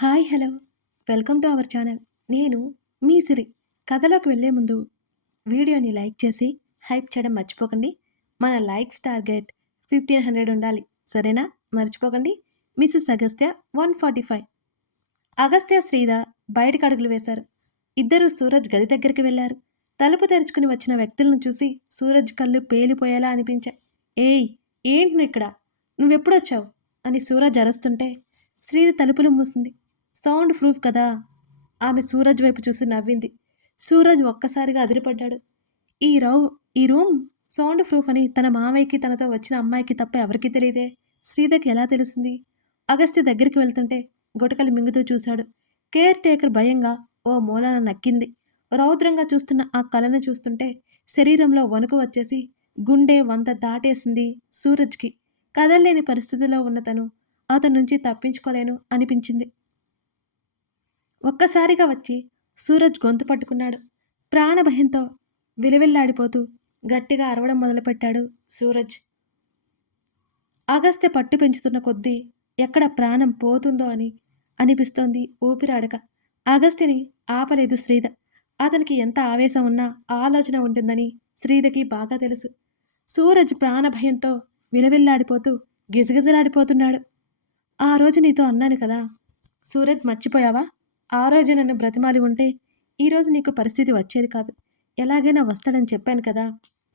Hi hello welcome to our channel. నేను మీ సిరి. కథలోకి వెళ్ళే ముందు వీడియోని లైక్ చేసి హైప్ చేయడం మర్చిపోకండి. మన లైక్స్ టార్గెట్ 1500 ఉండాలి, సరేనా? మర్చిపోకండి. మిస్సెస్ అగస్త్య 145. అగస్త్య శ్రీధ బయటకు అడుగులు వేశారు. ఇద్దరూ సూరజ్ గది దగ్గరికి వెళ్లారు. తలుపు తెరుచుకుని వచ్చిన వ్యక్తులను చూసి సూరజ్ కళ్ళు పేలిపోయేలా అనిపించాయి. ఏయ్, ఏంటి నువ్వు ఇక్కడ? నువ్వెప్పుడొచ్చావు అని సూరజ్ అరుస్తుంటే శ్రీధ తలుపులు మూసింది. సౌండ్ ప్రూఫ్ కదా. ఆమె సూరజ్ వైపు చూసి నవ్వింది. సూరజ్ ఒక్కసారిగా అదిరిపడ్డాడు. ఈ రౌ ఈ రూమ్ సౌండ్ ప్రూఫ్ అని తన మామయ్యకి తనతో వచ్చిన అమ్మాయికి తప్ప ఎవరికీ తెలియదే. శ్రీధకి ఎలా తెలిసింది? అగస్త్య దగ్గరికి వెళ్తుంటే గుటకలు మింగుతూ చూశాడు. కేర్ టేకర్ భయంగా ఓ మూలన నక్కింది. రౌద్రంగా చూస్తున్న ఆ కళను చూస్తుంటే శరీరంలో వణుకు వచ్చేసి గుండె 100 దాటేసింది సూరజ్కి. కదల్లేని పరిస్థితిలో ఉన్న తను అతని నుంచి తప్పించుకోలేను అనిపించింది. ఒక్కసారిగా వచ్చి సూరజ్ గొంతు పట్టుకున్నాడు. ప్రాణభయంతో విలవిల్లాడిపోతూ గట్టిగా అరవడం మొదలుపెట్టాడు సూరజ్. అగస్త్య పట్టు పెంచుతున్న కొద్దీ ఎక్కడ ప్రాణం పోతుందో అని అనిపిస్తోంది ఊపిరాడక. అగస్త్యని ఆపలేదు శ్రీధ. అతనికి ఎంత ఆవేశం ఉన్నా ఆలోచన ఉంటుందని శ్రీధకి బాగా తెలుసు. సూరజ్ ప్రాణభయంతో విలవిల్లాడిపోతూ గిజగిజలాడిపోతున్నాడు. ఆ రోజు నీతో అన్నాను కదా, సూరజ్ మర్చిపోయావా? ఆ రోజు నన్ను బ్రతిమాలి ఉంటే ఈరోజు నీకు పరిస్థితి వచ్చేది కాదు. ఎలాగైనా వస్తాడని చెప్పాను కదా.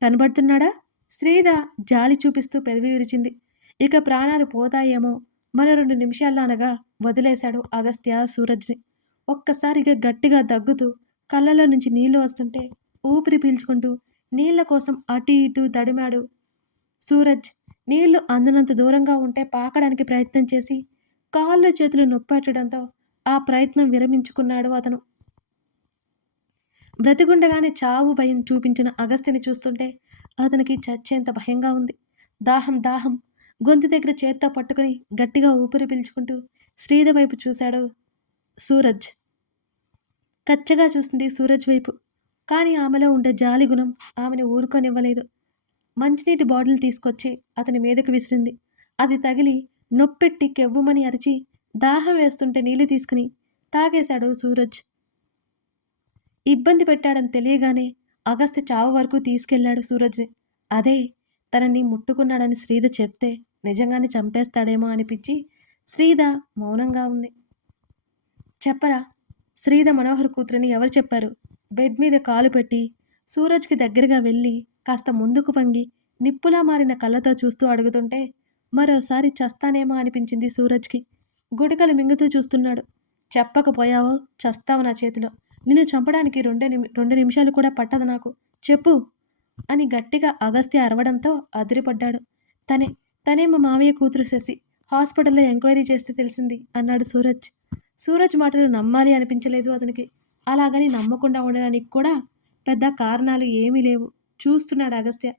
కనబడుతున్నాడా? శ్రీధ జాలి చూపిస్తూ పెదవి విరిచింది. ఇక ప్రాణాలు పోతాయేమో మరో 2 నిమిషాల్లో అనగా వదిలేశాడు అగస్త్య సూరజ్ని. ఒక్కసారిగా గట్టిగా దగ్గుతూ కళ్ళలో నుంచి నీళ్లు వస్తుంటే ఊపిరి పీల్చుకుంటూ నీళ్ల కోసం అటు ఇటు తడిమాడు సూరజ్. నీళ్లు అందనంత దూరంగా ఉంటే పాకడానికి ప్రయత్నం చేసి కాళ్ళు చేతులు నొప్పెట్టడంతో ఆ ప్రయత్నం విరమించుకున్నాడు అతను. బ్రతిగుండగానే చావు భయం చూపించిన అగస్త్యని చూస్తుంటే అతనికి చచ్చేంత భయంగా ఉంది. దాహం దాహం గొంతు దగ్గర చేత్తో పట్టుకుని గట్టిగా ఊపిరి పీల్చుకుంటూ శ్రీధ వైపు చూశాడు సూరజ్. కచ్చగా చూసింది సూరజ్ వైపు. కానీ ఆమెలో ఉండే జాలి గుణం ఆమెను ఊరుకోనివ్వలేదు. మంచినీటి బాటిల్ తీసుకొచ్చి అతని మీదకు విసిరింది. అది తగిలి నొప్పెట్టి కెవ్వుమని అరిచి దాహం వేస్తుంటే నీళ్లు తీసుకుని తాగేశాడు సూరజ్. ఇబ్బంది పెట్టాడని తెలియగానే అగస్త్య చావు వరకు తీసుకెళ్లాడు సూరజ్ని. అదే తనని ముట్టుకున్నాడని శ్రీధ చెప్తే నిజంగానే చంపేస్తాడేమో అనిపించి శ్రీధ మౌనంగా ఉంది. చెప్పరా, శ్రీధ మనోహర్ కూతురని ఎవరు చెప్పారు? బెడ్ మీద కాలు పెట్టి సూరజ్కి దగ్గరగా వెళ్ళి కాస్త ముందుకు వంగి నిప్పులా మారిన కళ్ళతో చూస్తూ అడుగుతుంటే మరోసారి చస్తానేమో అనిపించింది సూరజ్కి. గుడికలు మింగుతూ చూస్తున్నాడు. చెప్పకపోయావో చస్తావు నా చేతిలో. నిన్ను చంపడానికి 2 నిమిషాలు కూడా పట్టదు నాకు. చెప్పు అని గట్టిగా అగస్త్య అరవడంతో అదిరిపడ్డాడు. తనే మా మావయ్య కూతురు శశి. హాస్పిటల్లో ఎంక్వైరీ చేస్తే తెలిసింది అన్నాడు సూరజ్. సూరజ్ మాటలు నమ్మాలి అనిపించలేదు అతనికి. అలాగని నమ్మకుండా ఉండడానికి కూడా పెద్ద కారణాలు ఏమీ లేవు. చూస్తున్నాడు అగస్త్య.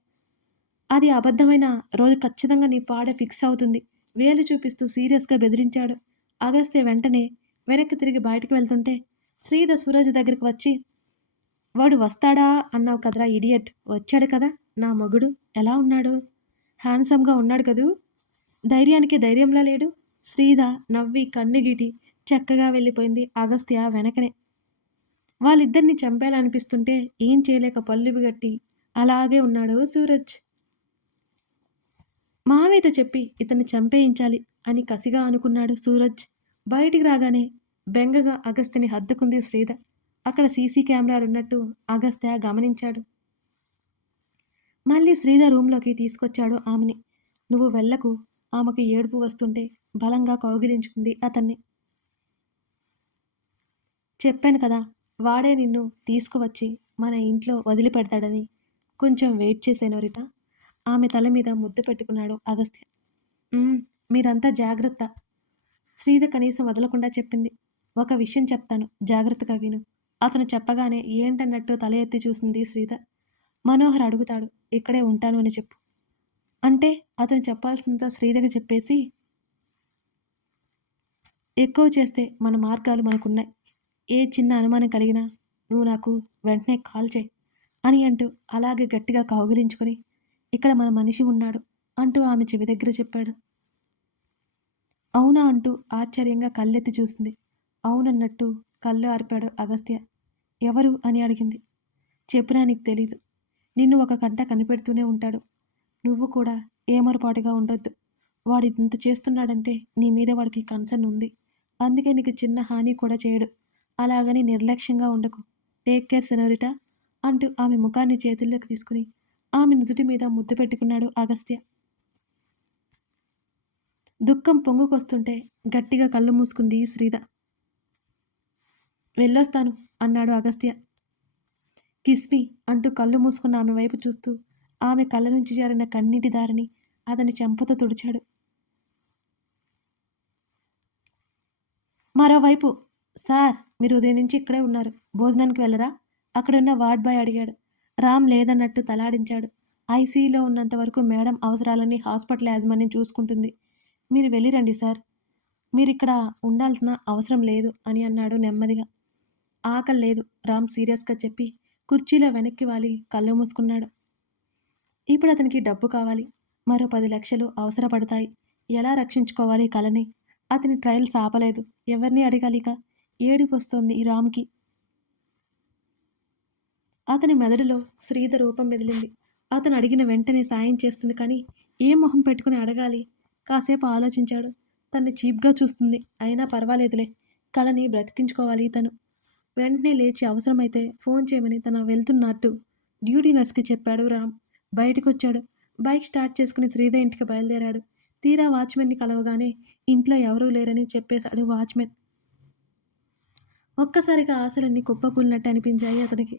అది అబద్ధమైన రోజు ఖచ్చితంగా నీ పాడ ఫిక్స్ అవుతుంది. వేలు చూపిస్తూ సీరియస్గా బెదిరించాడు. అగస్త్య వెంటనే వెనక్కి తిరిగి బయటకు వెళ్తుంటే శ్రీధ సూరజ్ దగ్గరికి వచ్చి, వాడు వస్తాడా అన్నావు కదరా ఇడియట్. వచ్చాడు కదా నా మొగుడు. ఎలా ఉన్నాడు? హ్యాండ్సమ్గా ఉన్నాడు కదూ. ధైర్యానికి ధైర్యంలా లేడు. శ్రీధ నవ్వి కన్నుగీటి చక్కగా వెళ్ళిపోయింది అగస్త్య వెనకనే. వాళ్ళిద్దరిని చంపేయాలనిపిస్తుంటే ఏం చేయలేక పళ్ళువి గట్టి అలాగే ఉన్నాడు సూరజ్. మామయ్యతో చెప్పి ఇతన్ని చంపేయించాలి అని కసిగా అనుకున్నాడు సూరజ్. బయటికి రాగానే బెంగగా అగస్త్యని హద్దుకుంది శ్రీధ. అక్కడ సీసీ కెమెరాలున్నట్టు అగస్త్య గమనించాడు. మళ్ళీ శ్రీధ రూంలోకి తీసుకొచ్చాడు ఆమెని. నువ్వు వెళ్ళకు. ఆమెకి ఏడుపు వస్తుంటే బలంగా కౌగిలించుకుంది అతన్ని. చెప్పాను కదా, వాడే నిన్ను తీసుకువచ్చి మన ఇంట్లో వదిలిపెడతాడని. కొంచెం వెయిట్ చేసేనోరిట. ఆమె తల మీద ముద్దు పెట్టుకున్నాడు అగస్త్య. మీరంతా జాగ్రత్త. శ్రీధ కనీసం వదలకుండా చెప్పింది. ఒక విషయం చెప్తాను, జాగ్రత్తగా విను. అతను చెప్పగానే ఏంటన్నట్టు తల ఎత్తి చూసింది శ్రీధ. మనోహర్ అడుగుతాడు, ఇక్కడే ఉంటాను అని చెప్పు. అంటే అతను చెప్పాల్సినంత శ్రీధకి చెప్పేసి, ఎక్కువ చేస్తే మన మార్గాలు మనకున్నాయి. ఏ చిన్న అనుమానం కలిగినా నువ్వు నాకు వెంటనే కాల్ చేయి అని అంటూ అలాగే గట్టిగా కౌగిలించుకొని, ఇక్కడ మన మనిషి ఉన్నాడు అంటూ ఆమె చెవి దగ్గర చెప్పాడు. అవునా అంటూ ఆశ్చర్యంగా కళ్ళెత్తి చూసింది. అవునన్నట్టు కళ్ళు ఆర్పాడు అగస్త్య. ఎవరు అని అడిగింది. చెప్పినా నీకు తెలీదు. నిన్ను ఒక కంట కనిపెడుతూనే ఉంటాడు. నువ్వు కూడా ఏమరపాటుగా ఉండొద్దు. వాడిదంత చేస్తున్నాడంటే నీ మీద వాడికి కన్సర్న్ ఉంది. అందుకే నీకు చిన్న హాని కూడా చేయడు. అలాగని నిర్లక్ష్యంగా ఉండకు. టేక్ కేర్ సెనోరిటా అంటూ ఆమె ముఖాన్ని చేతుల్లోకి తీసుకుని ఆమె నుదుటి మీద ముద్దు పెట్టుకున్నాడు అగస్త్య. దుఃఖం పొంగుకొస్తుంటే గట్టిగా కళ్ళు మూసుకుంది శ్రీద. వెళ్ళొస్తాను అన్నాడు అగస్త్య. కిస్మి అంటూ కళ్ళు మూసుకున్న ఆమె వైపు చూస్తూ ఆమె కళ్ళ నుంచి జారిన కన్నీటి దారిని అతని చెంపతో తుడిచాడు. మరోవైపు, సార్ మీరు ఉదయం నుంచి ఇక్కడే ఉన్నారు, భోజనానికి వెళ్ళరా? అక్కడున్న వార్డ్ బాయ్ అడిగాడు. రామ్ లేదన్నట్టు తలాడించాడు. ఐసీయూలో ఉన్నంత వరకు మేడం అవసరాలన్నీ హాస్పిటల్ యాజమాన్యం చూసుకుంటుంది. మీరు వెళ్ళిరండి సార్, మీరిక్కడ ఉండాల్సిన అవసరం లేదు అని అన్నాడు నెమ్మదిగా. ఆకలి లేదు, రామ్ సీరియస్గా చెప్పి కుర్చీలో వెనక్కి వాలి కళ్ళు మూసుకున్నాడు. ఇప్పుడు అతనికి డబ్బు కావాలి. మరో 10 లక్షలు అవసరపడతాయి. ఎలా రక్షించుకోవాలి కలని? అతని ట్రయల్స్ ఆపలేదు. ఎవరిని అడగాలిక? ఏడుపు వస్తోంది ఈ రామ్కి. అతని మెదడులో శ్రీధ రూపం మెదిలింది. అతను అడిగిన వెంటనే సాయం చేస్తుంది, కానీ ఏ మొహం పెట్టుకుని అడగాలి? కాసేపు ఆలోచించాడు. తన్ని చీప్గా చూస్తుంది, అయినా పర్వాలేదులే, కలని బ్రతికించుకోవాలి తను. వెంటనే లేచి అవసరమైతే ఫోన్ చేయమని తన వెళ్తున్నట్టు డ్యూటీ నర్స్కి చెప్పాడు రామ్. బయటకొచ్చాడు. బైక్ స్టార్ట్ చేసుకుని శ్రీధ ఇంటికి బయలుదేరాడు. తీరా వాచ్మెన్ని కలవగానే ఇంట్లో ఎవరూ లేరని చెప్పేశాడు వాచ్మెన్. ఒక్కసారిగా ఆశలన్నీ కుప్పకూలినట్టు అనిపించాయి అతనికి.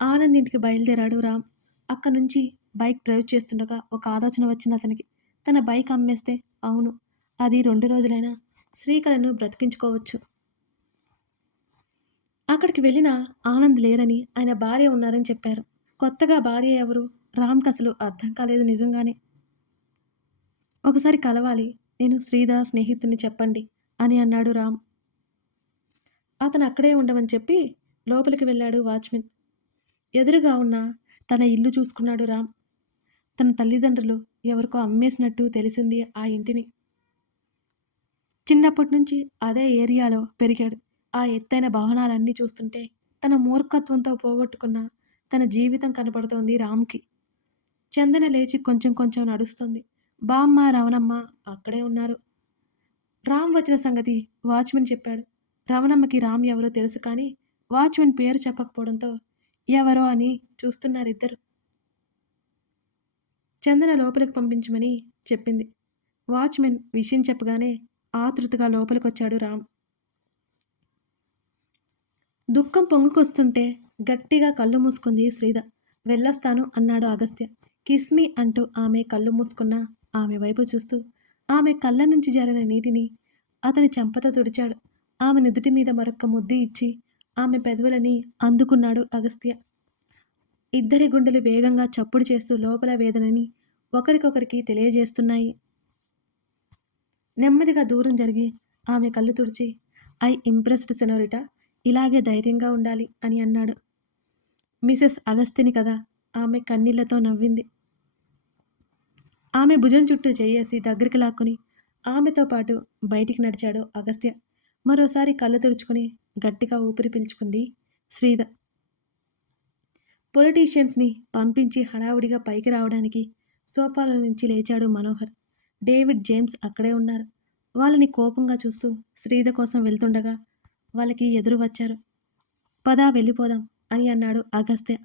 ఆనంద్ ఇంటికి బయలుదేరాడు రామ్. అక్కడి నుంచి బైక్ డ్రైవ్ చేస్తుండగా ఒక ఆలోచన వచ్చింది అతనికి. తన బైక్ అమ్మేస్తే, అవును, అది 2 రోజులైనా శ్రీకళను బ్రతికించుకోవచ్చు. అక్కడికి వెళ్ళిన ఆనంద్ లేరని, ఆయన భార్య ఉన్నారని చెప్పారు. కొత్తగా భార్య ఎవరు? రామ్కి అసలు అర్థం కాలేదు నిజంగానే. ఒకసారి కలవాలి, నేను శ్రీధ స్నేహితుని చెప్పండి అని అన్నాడు రామ్. అతను అక్కడే ఉండమని చెప్పి లోపలికి వెళ్ళాడు వాచ్మెన్. ఎదురుగా ఉన్న తన ఇల్లు చూసుకున్నాడు రామ్. తన తల్లిదండ్రులు ఎవరికో అమ్మేసినట్టు తెలిసింది ఆ ఇంటిని. చిన్నప్పటి నుంచి అదే ఏరియాలో పెరిగాడు. ఆ ఎత్తైన భవనాలన్నీ చూస్తుంటే తన మూర్ఖత్వంతో పోగొట్టుకున్న తన జీవితం కనపడుతోంది రామ్కి. చందన లేచి కొంచెం కొంచెం నడుస్తుంది. బామ్మ, రవణమ్మ అక్కడే ఉన్నారు. రామ్ వచ్చిన సంగతి వాచ్మెన్ చెప్పాడు. రవణమ్మకి రామ్ ఎవరో తెలుసు, కానీ వాచ్మెన్ పేరు చెప్పకపోవడంతో ఎవరో అని చూస్తున్నారిద్దరు. చందన లోపలికి పంపించమని చెప్పింది. వాచ్మెన్ విషయం చెప్పగానే ఆతృతగా లోపలికొచ్చాడు రామ్. దుఃఖం పొంగుకొస్తుంటే గట్టిగా కళ్ళు మూసుకుంది శ్రీధ. వెళ్ళొస్తాను అన్నాడు అగస్త్య. కిస్మి అంటూ ఆమె కళ్ళు మూసుకున్న ఆమె వైపు చూస్తూ ఆమె కళ్ళ నుంచి జారిన నీటిని అతని చెంపతో తుడిచాడు. ఆమె నుదుటి మీద మరొక్క ముద్దు ఇచ్చి ఆమె పెదవులని అందుకున్నాడు అగస్త్య. ఇద్దరి గుండెలు వేగంగా చప్పుడు చేస్తూ లోపల వేదనని ఒకరికొకరికి తెలియజేస్తున్నాయి. నెమ్మదిగా దూరం జరిగి ఆమె కళ్ళు తుడిచి, ఐ ఇంప్రెస్డ్ సెనోరిటా, ఇలాగే ధైర్యంగా ఉండాలి అని అన్నాడు. మిసెస్ అగస్తిని కదా? ఆమె కన్నీళ్లతో నవ్వింది. ఆమె భుజం చుట్టూ చేయేసి దగ్గరికి లాక్కుని ఆమెతో పాటు బయటికి నడిచాడు అగస్త్య. మరోసారి కళ్ళు తుడుచుకుని గట్టిగా ఊపిరి పీల్చుకుంది శ్రీధ. పొలిటీషియన్స్ని పంపించి హడావుడిగా పైకి రావడానికి సోఫాల నుంచి లేచాడు మనోహర్. డేవిడ్, జేమ్స్ అక్కడే ఉన్నారు. వాళ్ళని కోపంగా చూస్తూ శ్రీధ కోసం వెళ్తుండగా వాళ్ళకి ఎదురు వచ్చారు. పదా వెళ్ళిపోదాం అని అన్నాడు అగస్త్య.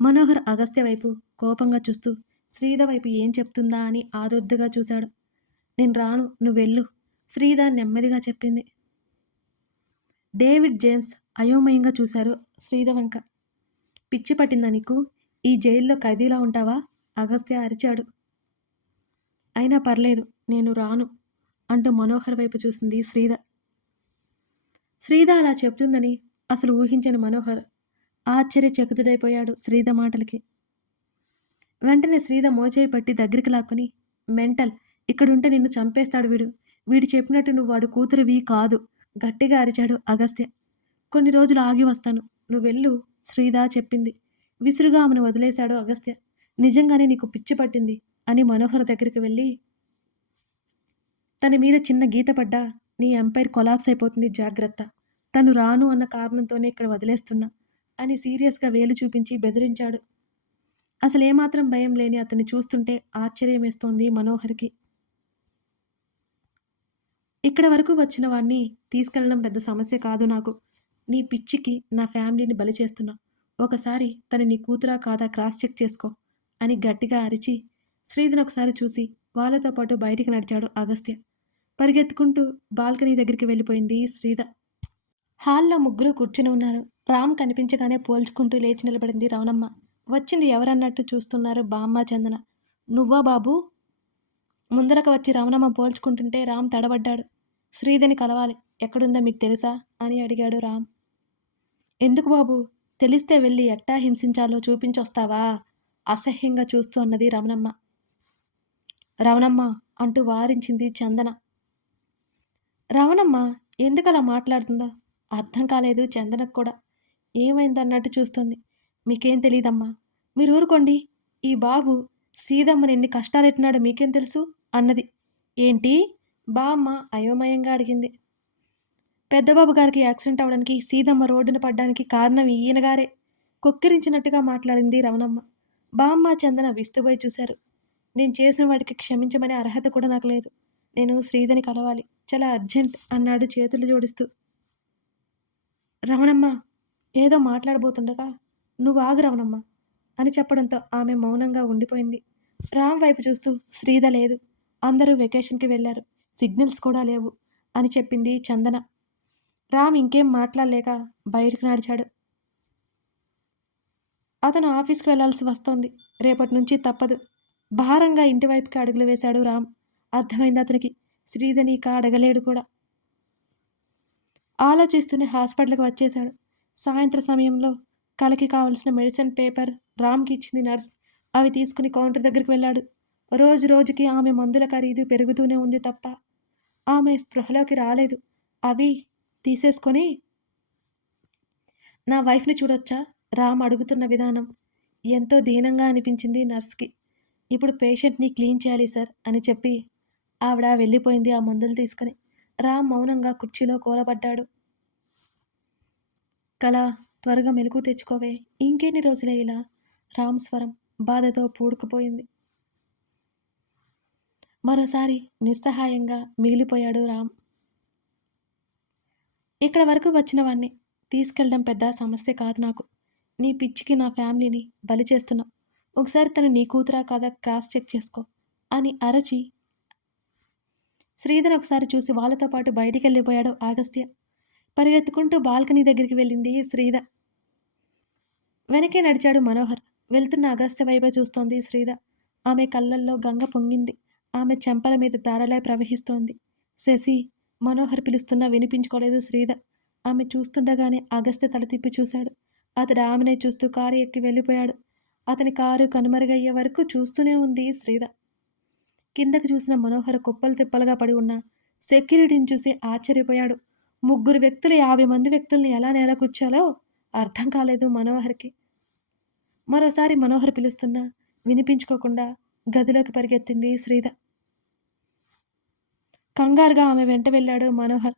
మనోహర్ అగస్త్య వైపు కోపంగా చూస్తూ శ్రీధ వైపు ఏం చెప్తుందా అని ఆదుర్దుగా చూశాడు. నేను రాను, నువ్వెళ్ళు, శ్రీధ నెమ్మదిగా చెప్పింది. డేవిడ్, జేమ్స్ అయోమయంగా చూశారు శ్రీధ వంక. పిచ్చి పట్టిందా నీకు? ఈ జైల్లో ఖైదీలా ఉంటావా? అగస్త్య అరిచాడు. అయినా పర్లేదు, నేను రాను అంటూ మనోహర్ వైపు చూసింది శ్రీధ. శ్రీధ అలా చెప్తుందని అసలు ఊహించని మనోహర్ ఆశ్చర్యచకితుడైపోయాడు శ్రీధ మాటలకి. వెంటనే శ్రీధ మోచేయి పట్టి దగ్గరికి లాక్కుని, మెంటల్, ఇక్కడుంటే నిన్ను చంపేస్తాడు వీడు. వీడు చెప్పినట్టు నువ్వు వాడు కూతురివి కాదు, గట్టిగా అరిచాడు అగస్త్య. కొన్ని రోజులు ఆగి వస్తాను, నువ్వెళ్ళు, శ్రీధ చెప్పింది. విసురుగా ఆమెను వదిలేశాడు అగస్త్య. నిజంగానే నీకు పిచ్చి పట్టింది అని మనోహర్ దగ్గరికి వెళ్ళి తన మీద చిన్న గీత పడ్డా నీ ఎంపైర్ కొలాప్స్ అయిపోతుంది జాగ్రత్త. తను రాను అన్న కారణంతోనే ఇక్కడ వదిలేస్తున్నా అని సీరియస్‌గా వేలు చూపించి బెదిరించాడు. అసలేమాత్రం భయం లేని అతన్ని చూస్తుంటే ఆశ్చర్యమేస్తోంది మనోహర్‌కి. ఇక్కడ వరకు వచ్చిన వాడిని తీసుకెళ్ళడం పెద్ద సమస్య కాదు నాకు. నీ పిచ్చికి నా ఫ్యామిలీని బలి చేస్తున్నావు. ఒకసారి తను నీ కూతురా కాదా క్రాస్ చెక్ చేసుకో అని గట్టిగా అరిచి శ్రీధర్ ఒకసారి చూసి వాళ్ళతో పాటు బయటికి నడిచాడు అగస్త్య. పరిగెత్తుకుంటూ బాల్కనీ దగ్గరికి వెళ్ళిపోయింది శ్రీధ. హాల్లో ముగ్గురు కూర్చుని ఉన్నారు. రామ్ కనిపించగానే పోల్చుకుంటూ లేచి నిలబడింది రవణమ్మ. వచ్చింది ఎవరన్నట్టు చూస్తున్నారు బామ్మ చందన. నువ్వా బాబూ? ముందరకు వచ్చి రవణమ్మ పోల్చుకుంటుంటే రామ్ తడబడ్డాడు. శ్రీధని కలవాలి, ఎక్కడుందో మీకు తెలుసా అని అడిగాడు రామ్. ఎందుకు బాబు? తెలిస్తే వెళ్ళి ఎట్టా హింసించాలో చూపించొస్తావా? అసహ్యంగా చూస్తూ అన్నది రమణమ్మ. రవణమ్మ అంటూ వారించింది చందన. రవణమ్మ ఎందుకలా మాట్లాడుతుందో అర్థం కాలేదు చందనకు కూడా. ఏమైందన్నట్టు చూస్తుంది. మీకేం తెలీదమ్మా, మీరు ఊరుకోండి. ఈ బాబు సీదమ్మని ఎన్ని కష్టాలెట్టినాడో మీకేం తెలుసు అన్నది. ఏంటి? బామ్మ అయోమయంగా అడిగింది. పెద్దబాబు గారికి యాక్సిడెంట్ అవడానికి సీదమ్మ రోడ్డున పడ్డానికి కారణం ఈయనగారే. కొక్కిరించినట్టుగా మాట్లాడింది రవణమ్మ. బామ్మ చందన విస్తుపోయి చూశారు. నేను చేసిన వాడికి క్షమించమనే అర్హత కూడా నాకు లేదు. నేను శ్రీధని కలవాలి, చాలా అర్జెంట్ అన్నాడు చేతులు జోడిస్తూ. రవణమ్మ ఏదో మాట్లాడబోతుండగా నువ్వు ఆగు రవణమ్మ అని చెప్పడంతో ఆమె మౌనంగా ఉండిపోయింది. రామ్ వైపు చూస్తూ శ్రీధ లేదు, అందరూ వెకేషన్కి వెళ్ళారు, సిగ్నల్స్ కూడా లేవు అని చెప్పింది చందన. రామ్ ఇంకేం మాట్లాడలేక బయటకు నడిచాడు. అతను ఆఫీస్కి వెళ్లాల్సి వస్తోంది. రేపటి నుంచి తప్పదు. భారంగా ఇంటివైపుకి అడుగులు వేశాడు రామ్. అర్థమైంది అతనికి, శ్రీధని అడగలేడు కూడా. ఆలోచిస్తూనే హాస్పిటల్కి వచ్చేశాడు. సాయంత్రం సమయంలో కలకి కావలసిన మెడిసిన్ పేపర్ రామ్కి ఇచ్చింది నర్స్. అవి తీసుకుని కౌంటర్ దగ్గరికి వెళ్ళాడు. రోజు రోజుకి ఆమె మందుల ఖరీదు పెరుగుతూనే ఉంది తప్ప ఆమె స్పృహలోకి రాలేదు. అవి తీసేసుకొని నా వైఫ్ని చూడొచ్చా? రామ్ అడుగుతున్న విధానం ఎంతో దీనంగా అనిపించింది నర్స్కి. ఇప్పుడు పేషెంట్ని క్లీన్ చేయాలి సార్ అని చెప్పి ఆవిడ వెళ్ళిపోయింది ఆ మందులు తీసుకుని. రామ్ మౌనంగా కుర్చీలో కూలబడ్డాడు. కళ, త్వరగా మెలకు తెచ్చుకోవే, ఇంకెన్ని రోజులే ఇలా? రామ్ స్వరం బాధతో పూడుకుపోయింది. మరోసారి నిస్సహాయంగా మిగిలిపోయాడు రామ్. ఇక్కడ వరకు వచ్చిన వాణ్ణి తీసుకెళ్ళడం పెద్ద సమస్య కాదు నాకు. నీ పిచ్చికి నా ఫ్యామిలీని బలి చేస్తున్నావు. ఒకసారి తను నీ కూతురా కాదా క్రాస్ చెక్ చేసుకో అని అరచి శ్రీధర్ ఒకసారి చూసి వాళ్ళతో పాటు బయటికి వెళ్ళిపోయాడు అగస్త్య. పరిగెత్తుకుంటూ బాల్కనీ దగ్గరికి వెళ్ళింది శ్రీధ. వెనకే నడిచాడు మనోహర్. వెళ్తున్న అగస్త్య వైపే చూస్తోంది శ్రీధ. ఆమె కళ్ళల్లో గంగ పొంగింది. ఆమె చెంపల మీద ధారలై ప్రవహిస్తోంది. శశి మనోహర్ పిలుస్తున్నా వినిపించుకోలేదు శ్రీధ. ఆమె చూస్తుండగానే అగస్త్య తల తిప్పి చూశాడు. అతడు ఆమెనే చూస్తూ కారు ఎక్కి వెళ్ళిపోయాడు. అతని కారు కనుమరుగయ్యే వరకు చూస్తూనే ఉంది శ్రీధ. కిందకు చూసిన మనోహర్ కుప్పలు తిప్పలుగా పడి ఉన్న సెక్యూరిటీని చూసి ఆశ్చర్యపోయాడు. 3 వ్యక్తులు 50 మంది వ్యక్తుల్ని ఎలా నేలకూర్చాలో అర్థం కాలేదు మనోహర్కి. మరోసారి మనోహర్ పిలుస్తున్నా వినిపించుకోకుండా గదిలోకి పరిగెత్తింది శ్రీధ. కంగారుగా ఆమె వెంట వెళ్ళాడు మనోహర్.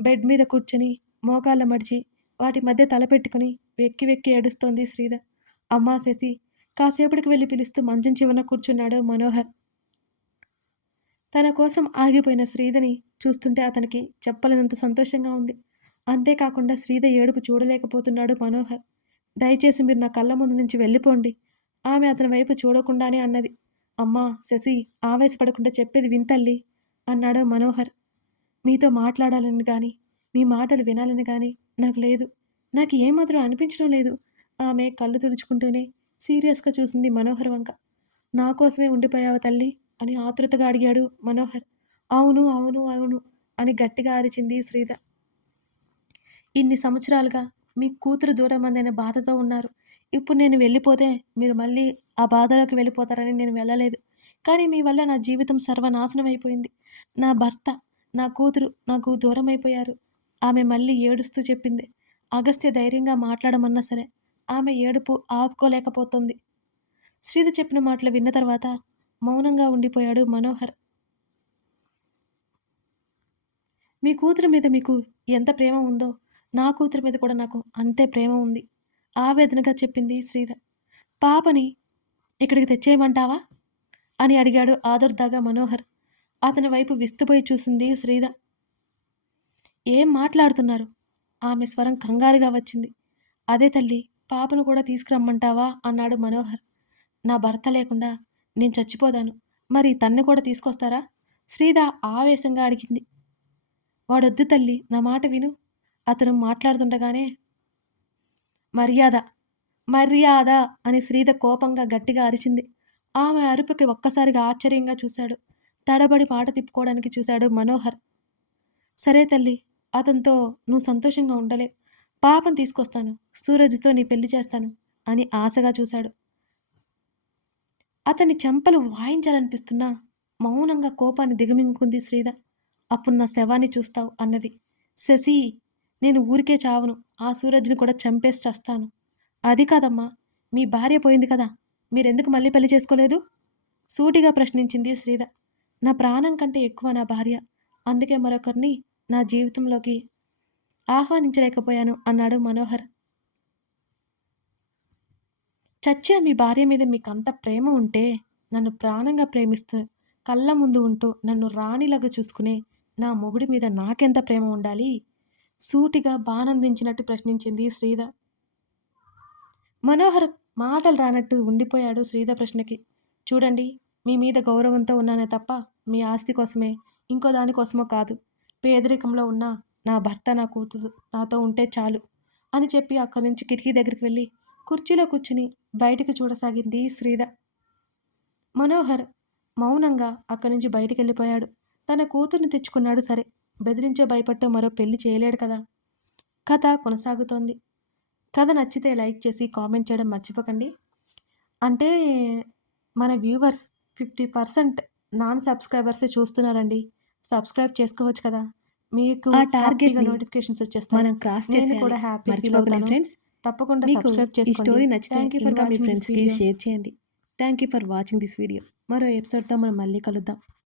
బెడ్ మీద కూర్చొని మోకాళ్ళ మడిచి వాటి మధ్య తలపెట్టుకుని వెక్కి వెక్కి ఏడుస్తోంది శ్రీధ. అమ్మా శశి, కాసేపటికి వెళ్ళి పిలుస్తూ మంచం చివరన కూర్చున్నాడు మనోహర్. తన కోసం ఆగిపోయిన శ్రీధని చూస్తుంటే అతనికి చెప్పలేనంత సంతోషంగా ఉంది. అంతేకాకుండా శ్రీధ ఏడుపు చూడలేకపోతున్నాడు మనోహర్. దయచేసి మీరు నా కళ్ళ ముందు నుంచి వెళ్ళిపోండి. ఆమె అతని వైపు చూడకుండానే అన్నది. అమ్మా శశి, ఆవేశపడకుండా చెప్పేది వింతల్లి అన్నాడు మనోహర్. మీతో మాట్లాడాలని కానీ మీ మాటలు వినాలని కానీ నాకు లేదు. నాకు ఏమాత్రం అనిపించడం లేదు. ఆమె కళ్ళు తుడుచుకుంటూనే సీరియస్గా చూసింది మనోహర్ వంక. నా కోసమే ఉండిపోయావా తల్లి అని ఆతృతగా అడిగాడు మనోహర్. అవును అవును అవును అని గట్టిగా అరిచింది శ్రీధ. ఇన్ని సంవత్సరాలుగా మీ కూతురు దూరమందైన బాధతో ఉన్నారు. ఇప్పుడు నేను వెళ్ళిపోతే మీరు మళ్ళీ ఆ బాధలోకి వెళ్ళిపోతారని నేను వెళ్ళలేదు. కానీ మీ వల్ల నా జీవితం సర్వనాశనం అయిపోయింది. నా భర్త, నా కూతురు నాకు దూరం అయిపోయారు. ఆమె మళ్ళీ ఏడుస్తూ చెప్పింది. అగస్త్య ధైర్యంగా మాట్లాడమన్నా సరే ఆమె ఏడుపు ఆపుకోలేకపోతుంది. శ్రీధ చెప్పిన మాటలు విన్న తర్వాత మౌనంగా ఉండిపోయాడు మనోహర్. మీ కూతురు మీద మీకు ఎంత ప్రేమ ఉందో, నా కూతురి మీద కూడా నాకు అంతే ప్రేమ ఉంది. ఆవేదనగా చెప్పింది శ్రీధ. పాపని ఇక్కడికి తెచ్చేయమంటావా? అని అడిగాడు ఆదుర్దాగా మనోహర్. అతని వైపు విస్తుపోయి చూసింది శ్రీధ. ఏం మాట్లాడుతున్నారు? ఆమె స్వరం కంగారుగా వచ్చింది. అదే తల్లి, పాపను కూడా తీసుకురమ్మంటావా? అన్నాడు మనోహర్. నా భర్త లేకుండా నేను చచ్చిపోదాను. మరి తన్ని కూడా తీసుకొస్తారా? శ్రీధ ఆవేశంగా అడిగింది. వాడొద్దు తల్లి, నా మాట విను. అతను మాట్లాడుతుండగానే మర్యాద, మర్యాద అని శ్రీధ కోపంగా గట్టిగా అరిచింది. ఆమె అరుపుకి ఒక్కసారిగా ఆశ్చర్యంగా చూశాడు. తడబడి మాట తిప్పుకోవడానికి చూశాడు మనోహర్. సరే తల్లి, అతనితో నువ్వు సంతోషంగా ఉండలేవు. పాపం తీసుకొస్తాను, సూరజ్తో నీ పెళ్లి చేస్తాను అని ఆశగా చూశాడు. అతని చెంపలు వాయించాలనిపిస్తున్నా మౌనంగా కోపాన్ని దిగమింగుకుంది శ్రీధ. అప్పుడు నా శవాన్ని చూస్తావు అన్నది. శశి, నేను ఊరికే చావను, ఆ సూరజ్ని కూడా చంపేసి చస్తాను. అది కాదమ్మా, మీ భార్య పోయింది కదా, మీరెందుకు మళ్ళీ పెళ్లి చేసుకోలేదు? సూటిగా ప్రశ్నించింది శ్రీధ. నా ప్రాణం కంటే ఎక్కువ నా భార్య, అందుకే మరొకరిని నా జీవితంలోకి ఆహ్వానించలేకపోయాను అన్నాడు మనోహర్. చచ్చే మీ భార్య మీద మీకు అంత ప్రేమ ఉంటే నన్ను ప్రాణంగా ప్రేమిస్తూ కళ్ళ ముందు ఉంటూ నన్ను రాణిలాగా చూసుకునే నా మొగుడి మీద నాకెంత ప్రేమ ఉండాలి? సూటిగా బానందించినట్టు ప్రశ్నించింది శ్రీధ. మనోహర్ మాటలు రానట్టు ఉండిపోయాడు శ్రీధ ప్రశ్నకి. చూడండి, మీ మీద గౌరవంతో ఉన్నానే తప్ప మీ ఆస్తి కోసమే, ఇంకో దానికోసమో కాదు. పేదరికంలో ఉన్న నా భర్త నా కూతురు నాతో ఉంటే చాలు అని చెప్పి అక్కడి నుంచి కిటికీ దగ్గరికి వెళ్ళి కుర్చీలో కూర్చుని బయటికి చూడసాగింది శ్రీధ. మనోహర్ మౌనంగా అక్కడి నుంచి బయటికి వెళ్ళిపోయాడు. తన కూతుర్ని తెచ్చుకున్నాడు సరే, బెదిరించే భయపట్టు మరో పెళ్లి చేయలేడు కదా. కథ కొనసాగుతోంది. కథ నచ్చితే లైక్ చేసి కామెంట్ చేయడం మర్చిపోకండి. అంటే మన వ్యూవర్స్ 50% నాన్ సబ్స్క్రైబర్సే చూస్తున్నారండి. సబ్స్క్రైబ్ చేసుకోవచ్చు కదా, మీకు ఆ టార్గెట్‌ని నోటిఫికేషన్స్ వచ్చేస్తాయి. మనం క్రాస్ నేను చేసేయాలి. కూడా హ్యాపీ ఫీల్ మర్చిపోకండి అవుతాను. ఫ్రెండ్స్. తప్పకుండా మీకు సబ్స్క్రైబ్ ఈ చేసుకోండి. స్టోరీ నచ్చితే థ్యాంక్ యూ ఫర్ ఇంకా మీ వాచింగ్ దిస్ ఫ్రెండ్స్‌కి వీడియో. షేర్ చేయండి. Thank you for watching this video. మరో ఎపిసోడ్‌తో మనం మళ్ళీ కలుద్దాం.